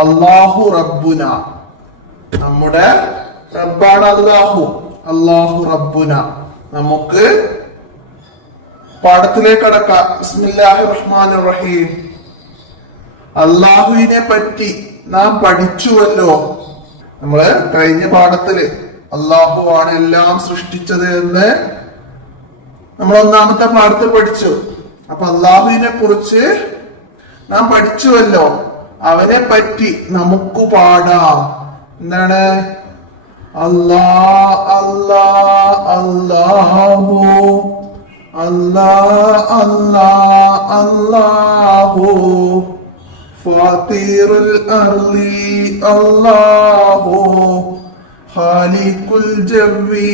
അല്ലാഹു റബ്ബുന, നമ്മുടെ റബ്ബാണ് അല്ലാഹു. അല്ലാഹു റബ്ബുന. നമുക്ക് പാഠത്തിലേക്ക് കടക്കാം. ബിസ്മില്ലാഹിർ റഹ്മാനിർ റഹീം. അല്ലാഹുവിനെ പറ്റി നാം പഠിച്ചുവല്ലോ. നമ്മള് കഴിഞ്ഞ പാഠത്തില് അല്ലാഹു ആണ് എല്ലാം സൃഷ്ടിച്ചത് എന്ന് നമ്മൾ ഒന്നാമത്തെ പാഠത്തിൽ പഠിച്ചു. അപ്പൊ അല്ലാഹുവിനെ കുറിച്ച് നാം പഠിച്ചുവല്ലോ. അവനെ പറ്റി നമുക്ക് പാടാം. എന്താണ്? അല്ലാ അല്ലാ അല്ലാഹു അല്ലാ അല്ലാ അല്ലാഹു ഫാത്തിറുൽ അർളി അല്ലാഹു ഖാലിഖുൽ ജവ്വി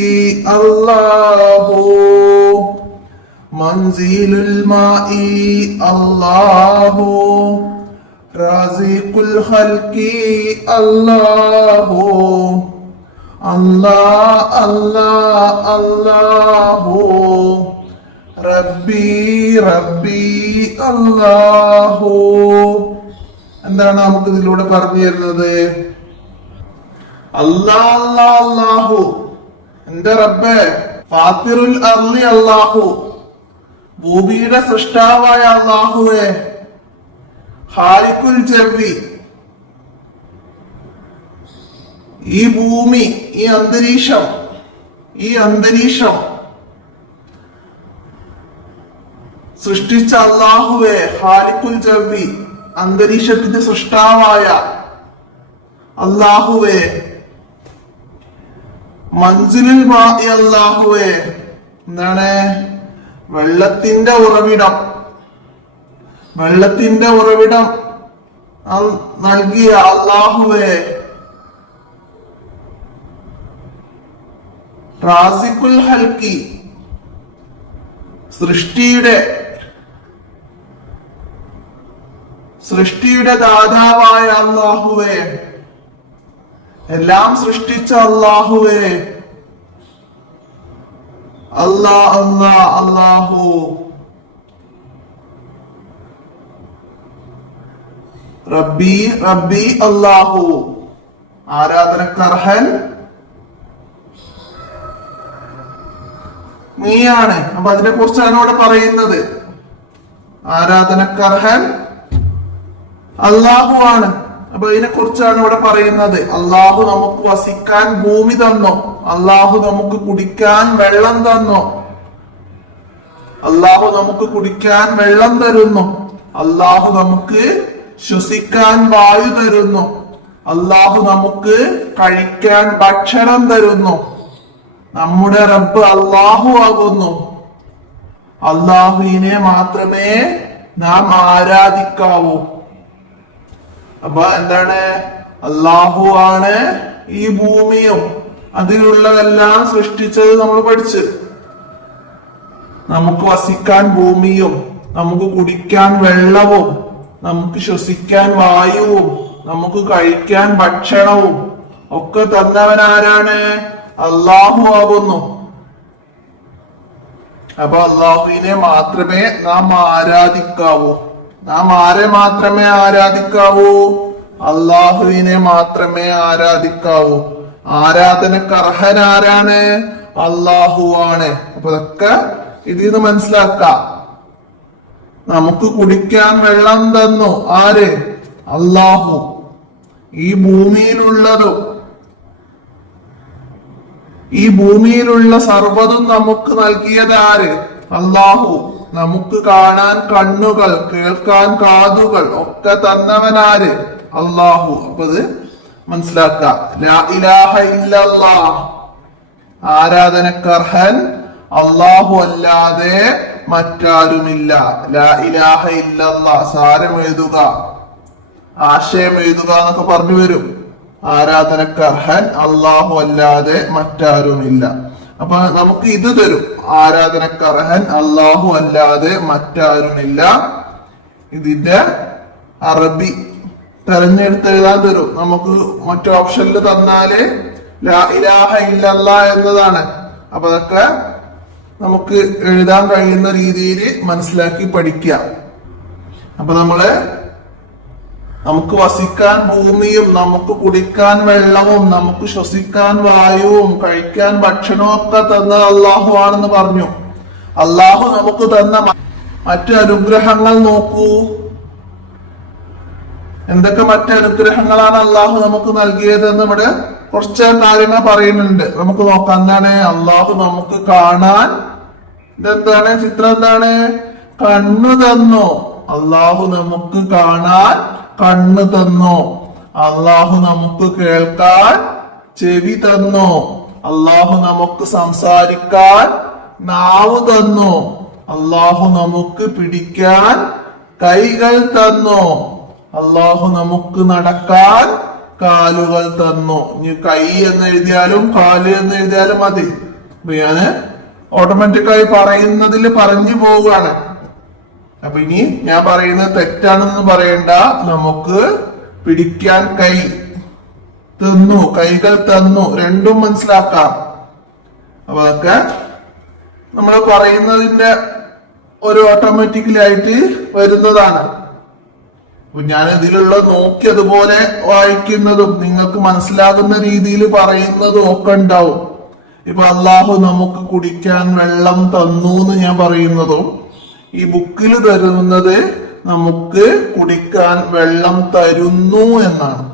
അല്ലാഹു മൻസിലുൽ മാഇ അല്ലാഹു റാസിഖുൽ ഖൽഖി അല്ലാഹു അല്ലാ അല്ലാ അല്ലാഹു റബ്ബി റബ്ബി അല്ലാഹു. എന്താണ് നമുക്ക് ഇതിലൂടെ പറഞ്ഞു തരുന്നത്? അല്ലാ അല്ലാ അല്ലാഹു, എന്റെ റബ്ബേ. ഫാത്തിറുൽ അർളി അല്ലാഹു, ഭൂമിയുടെ സൃഷ്ടാവായ അല്ലാഹുവേ. ഖാലിഖുൽ ജവ്വി, ഈ ഭൂമി, ഈ അന്തരീക്ഷം സൃഷ്ടിച്ച അല്ലാഹുവേ. ഖാലിഖുൽ ജവ്വി, അന്തരീക്ഷത്തിന്റെ സൃഷ്ടാവായ അല്ലാഹുവേ. മൻസിലുൽ മാഇ അല്ലാഹുവേ, എന്താണ്? വെള്ളത്തിന്റെ ഉറവിടം നൽകിയ അല്ലാഹുവേ. റാസിഖുൽ ഖൽഖി, സൃഷ്ടിയുടെ ദാതാവായ അല്ലാഹുവേ. എല്ലാം സൃഷ്ടിച്ച അല്ലാഹുവേ. അല്ലാ അല്ലാ അല്ലാഹു. റബ്ബി റബ്ബി അല്ലാഹു, ആരാധനക്കർഹൻ നീയാണ്. അപ്പൊ അതിനെ കുറിച്ചാണ് ഇവിടെ പറയുന്നത്. ആരാധനക്കർഹൻ അല്ലാഹു ആണ്. അപ്പൊ ഇതിനെ കുറിച്ചാണ് ഇവിടെ പറയുന്നത്. അല്ലാഹു നമുക്ക് വസിക്കാൻ ഭൂമി തന്നു. അല്ലാഹു നമുക്ക് കുടിക്കാൻ വെള്ളം തന്നു. അല്ലാഹു നമുക്ക് കുടിക്കാൻ വെള്ളം തരുന്നു. അല്ലാഹു നമുക്ക് ശ്വസിക്കാൻ വായു തരുന്നു. അല്ലാഹു നമുക്ക് കഴിക്കാൻ ഭക്ഷണം തരുന്നു. നമ്മുടെ റബ്ബ് അല്ലാഹു ആകുന്നു. അല്ലാഹുവിനെ മാത്രമേ നാം ആരാധിക്കാവൂ. അപ്പൊ എന്താണ്? അല്ലാഹു ആണ് ഈ ഭൂമിയും അതിലുള്ളതെല്ലാം സൃഷ്ടിച്ചത്. നമ്മൾ പഠിച്ച്, നമുക്ക് വസിക്കാൻ ഭൂമിയും, നമുക്ക് കുടിക്കാൻ വെള്ളവും, നമുക്ക് ശ്വസിക്കാൻ വായുവും, നമുക്ക് കഴിക്കാൻ ഭക്ഷണവും ഒക്കെ തന്നവൻ ആരാണ്? അല്ലാഹു ആകുന്നു. അപ്പൊ അല്ലാഹുവിനെ മാത്രമേ നാം ആരാധിക്കാവൂ. നാം ആരെ മാത്രമേ ആരാധിക്കാവൂ? അല്ലാഹുവിനെ മാത്രമേ ആരാധിക്കാവൂ. ആരാധനക്ക് അർഹൻ ആരാണ്? അല്ലാഹു ആണ്. അപ്പൊ ഇതൊക്കെ ഇതിൽ നിന്ന് മനസ്സിലാക്കാം. നമുക്ക് കുടിക്കാൻ വെള്ളം തന്നു ആര്? അല്ലാഹു. ഈ ഭൂമിയിലുള്ള സർവ്വതും നമുക്ക് നൽകിയത് ആര്? അല്ലാഹു. നമുക്ക് കാണാൻ കണ്ണുകൾ, കേൾക്കാൻ കാതുകൾ ഒക്കെ തന്നവനാര്? അല്ലാഹു. അപ്പൊ ഇത് മനസ്സിലാക്കാം. ലാ ഇലാഹ ഇല്ലല്ലാഹ്, ആരാധനക്കർഹൻ അല്ലാഹു അല്ലാതെ മറ്റാരുമില്ല. ലാ ഇലാഹ ഇല്ലല്ലാഹ്, സാരം എഴുതുക, ആശയം എഴുതുക എന്നൊക്കെ പറഞ്ഞു വരും. ആരാധനക്കർഹൻ അല്ലാഹു അല്ലാതെ മറ്റാരുമില്ല. അപ്പൊ നമുക്ക് ഇത് തരും. ആരാധനക്കർഹൻ അല്ലാഹു അല്ലാതെ മറ്റാരുമില്ല. ഇതിന്റെ അറബി തെരഞ്ഞെടുത്ത് എഴുതാൻ തരും. നമുക്ക് മറ്റു ഓപ്ഷനിൽ തന്നാല് ലാ ഇലാഹ ഇല്ലല്ലാഹ് എന്നതാണ്. അപ്പൊ അതൊക്കെ നമുക്ക് എഴുതാൻ കഴിയുന്ന രീതിയിൽ മനസ്സിലാക്കി പഠിക്കാം. അപ്പൊ നമ്മള് നമുക്ക് വസിക്കാൻ ഭൂമിയും നമുക്ക് കുടിക്കാൻ വെള്ളവും നമുക്ക് ശ്വസിക്കാൻ വായുവും കഴിക്കാൻ ഭക്ഷണവും ഒക്കെ തന്ന അള്ളാഹു ആണെന്ന് പറഞ്ഞു. അള്ളാഹു നമുക്ക് തന്ന മറ്റു അനുഗ്രഹങ്ങൾ നോക്കൂ. എന്തൊക്കെ മറ്റു അനുഗ്രഹങ്ങളാണ് അള്ളാഹു നമുക്ക് നൽകിയതെന്ന് ഇവിടെ കുറച്ച് കാര്യങ്ങൾ പറയുന്നുണ്ട്. നമുക്ക് നോക്കാം. എന്താണ്? അള്ളാഹു നമുക്ക് കാണാൻ ഇതെന്താണ്? ചിത്രം എന്താണ്? കണ്ണു തന്നു. അള്ളാഹു നമുക്ക് കാണാൻ കണ്ണ് തന്നു. അള്ളാഹു നമുക്ക് കേൾക്കാൻ ചെവി തന്നു. അള്ളാഹു നമുക്ക് സംസാരിക്കാൻ നാവ് തന്നു. അള്ളാഹു നമുക്ക് പിടിക്കാൻ കൈകൾ തന്നു. അള്ളാഹു നമുക്ക് നടക്കാൻ കാലുകൾ തന്നു. ഇനി കൈ എന്ന് എഴുതിയാലും കാല് എന്ന് എഴുതിയാലും മതി. അപ്പൊ ഞാന് ഓട്ടോമാറ്റിക്കായി പറയുന്നതിൽ പറഞ്ഞു പോവുകയാണ്. അപ്പൊ ഇനി ഞാൻ പറയുന്നത് തെറ്റാണെന്ന് പറയണ്ട. നമുക്ക് പിടിക്കാൻ കൈ തന്നു, കൈകൾ തന്നു, രണ്ടും മനസ്സിലാക്കാം. അപ്പൊ അതൊക്കെ നമ്മൾ പറയുന്നതിന്റെ ഒരു ഓട്ടോമാറ്റിക്കലി ആയിട്ട് വരുന്നതാണ്. അപ്പൊ ഞാൻ ഇതിലുള്ള നോക്കി അതുപോലെ വായിക്കുന്നതും നിങ്ങൾക്ക് മനസ്സിലാകുന്ന രീതിയിൽ പറയുന്നതും ഒക്കെ ഉണ്ടാവും. ഇപ്പൊ അള്ളാഹു നമുക്ക് കുടിക്കാൻ വെള്ളം തന്നു എന്ന് ഞാൻ പറയുന്നതും ഈ ബുക്കിൽ തരുന്നത് നമുക്ക് കുടിക്കാൻ വെള്ളം തരുന്നു എന്നാണ്.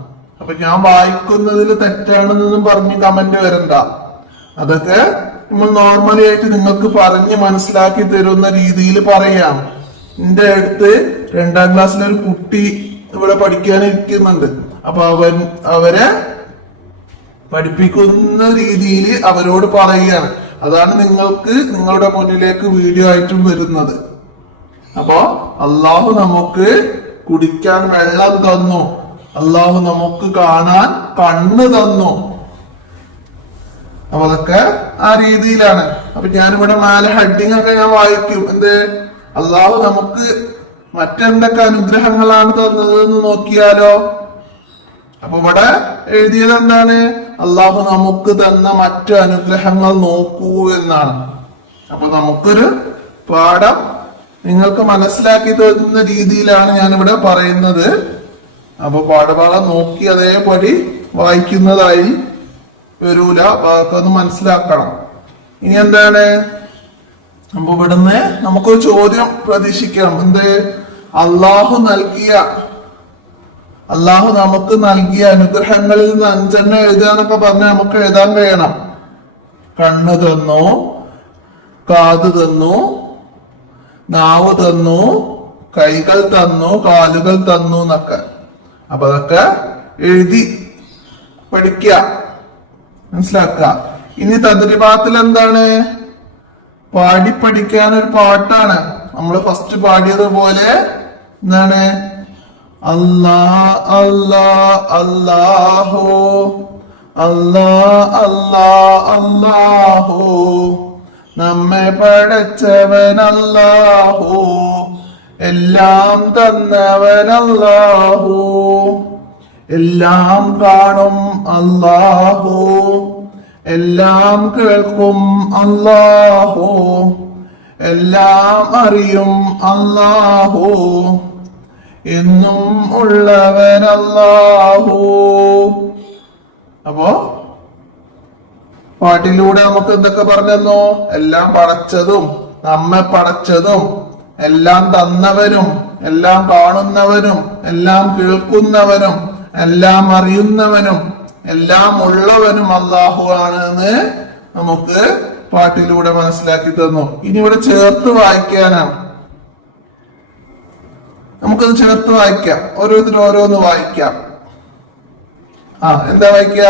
അപ്പൊ ഞാൻ വായിക്കുന്നതിൽ തെറ്റാണെന്നൊന്നും പറഞ്ഞ് കമന്റ് വരണ്ട. അതൊക്കെ നമ്മൾ നോർമലി ആയിട്ട് നിങ്ങൾക്ക് പറഞ്ഞ് മനസ്സിലാക്കി തരുന്ന രീതിയിൽ പറയാം. എന്റെ അടുത്ത് 2ാം ക്ലാസ്സിലെ ഒരു കുട്ടി ഇവിടെ പഠിക്കാനിരിക്കുന്നുണ്ട്. അപ്പൊ അവരെ പഠിപ്പിക്കുന്ന രീതിയിൽ അവരോട് പറയുകയാണ്. അതാണ് നിങ്ങൾക്ക് നിങ്ങളുടെ മുന്നിലേക്ക് വീഡിയോ ആയിട്ടും വരുന്നത്. അപ്പോ അള്ളാഹു നമുക്ക് കുടിക്കാൻ വെള്ളം തന്നു. അള്ളാഹു നമുക്ക് കാണാൻ കണ്ണ് തന്നു. അപ്പൊ അതൊക്കെ ആ രീതിയിലാണ്. അപ്പൊ ഞാനിവിടെ 4 ഹെഡിങ് ഒക്കെ ഞാൻ വായിക്കും. എന്ത്? അള്ളാഹു നമുക്ക് മറ്റെന്തൊക്കെ അനുഗ്രഹങ്ങളാണ് തന്നത് എന്ന് നോക്കിയാലോ. അപ്പൊ ഇവിടെ എഴുതിയത് എന്താണ്? അള്ളാഹു നമുക്ക് തന്ന മറ്റു അനുഗ്രഹങ്ങൾ നോക്കൂ എന്നാണ്. അപ്പൊ നമുക്കൊരു പാഠം നിങ്ങൾക്ക് മനസ്സിലാക്കി തരുന്ന രീതിയിലാണ് ഞാനിവിടെ പറയുന്നത്. അപ്പൊ പാഠഭാഗം നോക്കി അതേപടി വായിക്കുന്നതായി വരൂല. അതൊക്കെ ഒന്ന് മനസ്സിലാക്കണം. ഇനി എന്താണ്? അപ്പൊ ഇവിടുന്ന് നമുക്കൊരു ചോദ്യം പ്രതീക്ഷിക്കാം. എന്ത്? അള്ളാഹു നമുക്ക് നൽകിയ അനുഗ്രഹങ്ങളിൽ നിന്ന് 5 എഴുതാന്നൊക്കെ പറഞ്ഞാൽ നമുക്ക് എഴുതാൻ കഴിയണം. കണ്ണ് തന്നു, കാത് തന്നു, നാവ് തന്നു, കൈകൾ തന്നു, കാലുകൾ തന്നു എന്നൊക്കെ. അപ്പൊ അതൊക്കെ എഴുതി പഠിക്കുക, മനസ്സിലാക്കുക. ഇനി തദ്രിബാത്തിൽ എന്താണ്? പാടി പഠിക്കാൻ ഒരു പാട്ടാണ്. നമ്മൾ ഫസ്റ്റ് പാടിയതുപോലെ എന്താണ്? അല്ലാ അല്ലാ അല്ലാഹു അല്ലാ അല്ലാ അല്ലാഹു നമ്മെ പടച്ചവൻ അല്ലാഹു എല്ലാം തന്നവൻ അല്ലാഹു എല്ലാം കാണും അല്ലാഹു എല്ലാം കേൾക്കും അല്ലാഹു എല്ലാം അറിയും അല്ലാഹു എന്നും ഉള്ളവൻ അല്ലാഹു. അപ്പോ പാട്ടിലൂടെ നമുക്ക് എന്തൊക്കെ പറഞ്ഞെന്നോ? എല്ലാം പടച്ചതും നമ്മെ പടച്ചതും എല്ലാം തന്നവനും എല്ലാം കാണുന്നവനും എല്ലാം കേൾക്കുന്നവനും എല്ലാം അറിയുന്നവനും എല്ലാം ഉള്ളവനും അല്ലാഹു ആണ് എന്ന് നമുക്ക് പാട്ടിലൂടെ മനസ്സിലാക്കി തന്നു. ഇനി ഇവിടെ ചേർത്ത് വായിക്കാനാണ്. നമുക്കത് ചേർത്ത് വായിക്കാം. ഓരോരുത്തരും ഓരോന്ന് വായിക്കാം. എന്താ വായിക്ക?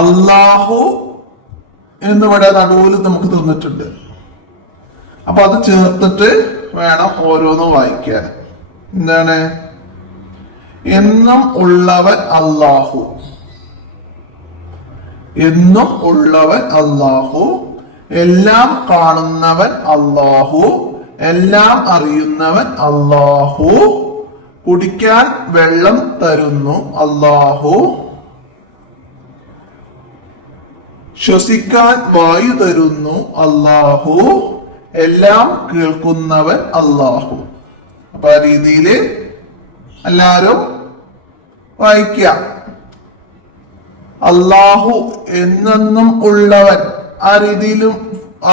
അല്ലാഹു എന്നിവിടെ നടുവിൽ നമുക്ക് തന്നിട്ടുണ്ട്. അപ്പൊ അത് ചേർത്തിട്ട് വേണം ഓരോന്നും വായിക്കാൻ. എന്താണ്? എന്നും ഉള്ളവൻ അല്ലാഹു, എന്നും ഉള്ളവൻ അല്ലാഹു, എല്ലാം കാണുന്നവൻ അല്ലാഹു, എല്ലാം അറിയുന്നവൻ അല്ലാഹു, കുടിക്കാൻ വെള്ളം തരുന്നു അല്ലാഹു, ശ്വസിക്കാൻ വായു തരുന്നു അല്ലാഹു, എല്ലാം കേൾക്കുന്നവൻ അല്ലാഹു. അപ്പൊ ആ രീതിയില് എല്ലാരും വായിക്കുക. അള്ളാഹു എന്നെന്നും ഉള്ളവൻ, ആ രീതിയിലും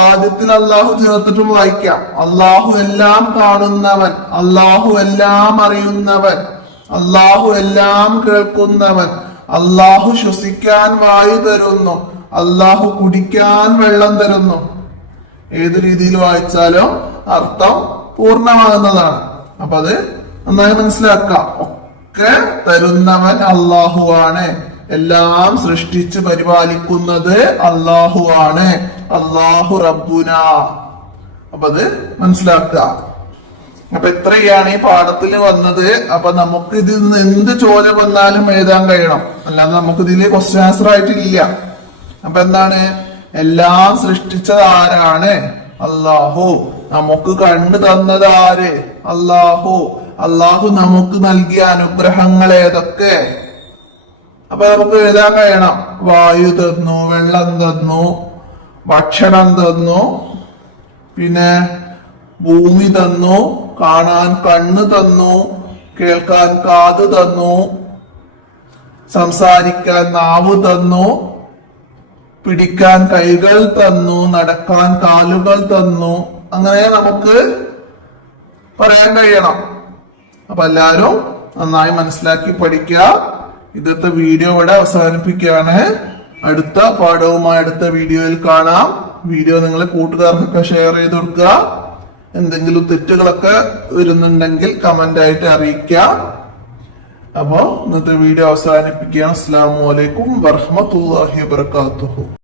ആദ്യത്തിൽ അള്ളാഹു ചേർത്തിട്ടും വായിക്കാം. അള്ളാഹു എല്ലാം കാണുന്നവൻ, അള്ളാഹു എല്ലാം അറിയുന്നവൻ, അള്ളാഹു എല്ലാം കേൾക്കുന്നവൻ, അള്ളാഹു ശ്വസിക്കാൻ വായു തരുന്നു, അള്ളാഹു കുടിക്കാൻ വെള്ളം തരുന്നു. ഏത് രീതിയിൽ വായിച്ചാലും അർത്ഥം പൂർണ്ണമാകുന്നതാണ്. അപ്പൊ അത് നന്നായി മനസ്സിലാക്കാം. ഒക്കെ തരുന്നവൻ അള്ളാഹു ആണ്, എല്ലാം സൃഷ്ടിച്ച് പരിപാലിക്കുന്നത് അള്ളാഹു ആണ്, അള്ളാഹു റബ്ബുന. അപ്പൊ അത് മനസ്സിലാക്കുക. അപ്പൊ ഇത്രയാണ് ഈ പാഠത്തിൽ വന്നത്. അപ്പൊ നമുക്ക് ഇതിൽ നിന്ന് എന്ത് ചോദ്യം വന്നാലും എഴുതാൻ കഴിയണം, അല്ലാതെ നമുക്ക് ഇതില് ക്വസ്റ്റ്യൻ ആൻസർ ആയിട്ടില്ല. അപ്പൊ എന്താണ്? എല്ലാം സൃഷ്ടിച്ചത് ആരാണ്? അള്ളാഹു. നമുക്ക് കണ്ടു തന്നത് ആര്? അള്ളാഹു. അള്ളാഹു നമുക്ക് നൽകിയ അനുഗ്രഹങ്ങൾ ഏതൊക്കെ? അപ്പൊ നമുക്ക് എഴുതാൻ കഴിയണം. വായു തന്നു, വെള്ളം തന്നു, ഭക്ഷണം തന്നു, പിന്നെ ഭൂമി തന്നു, കാണാൻ കണ്ണ് തന്നു, കേൾക്കാൻ കാത് തന്നു, സംസാരിക്കാൻ നാവ് തന്നു, പിടിക്കാൻ കൈകൾ തന്നു, നടക്കാൻ കാലുകൾ തന്നു. അങ്ങനെ നമുക്ക് പറയാൻ കഴിയണം. അപ്പൊ എല്ലാരും നന്നായി മനസ്സിലാക്കി പഠിക്കുക. ഇന്നത്തെ വീഡിയോ ഇവിടെ അവസാനിപ്പിക്കുകയാണ്. അടുത്ത പാഠവുമായി അടുത്ത വീഡിയോയിൽ കാണാം. വീഡിയോ നിങ്ങൾ കൂട്ടുകാർക്കൊക്കെ ഷെയർ ചെയ്ത് കൊടുക്കുക. എന്തെങ്കിലും തെറ്റുകളൊക്കെ വരുന്നുണ്ടെങ്കിൽ കമന്റ് ആയിട്ട് അറിയിക്കുക. അപ്പോ ഇന്നത്തെ വീഡിയോ അവസാനിപ്പിക്കുകയാണ്. അസ്സലാമു അലൈക്കും വറഹ്മത്തുള്ളാഹി വബറകാതുഹു.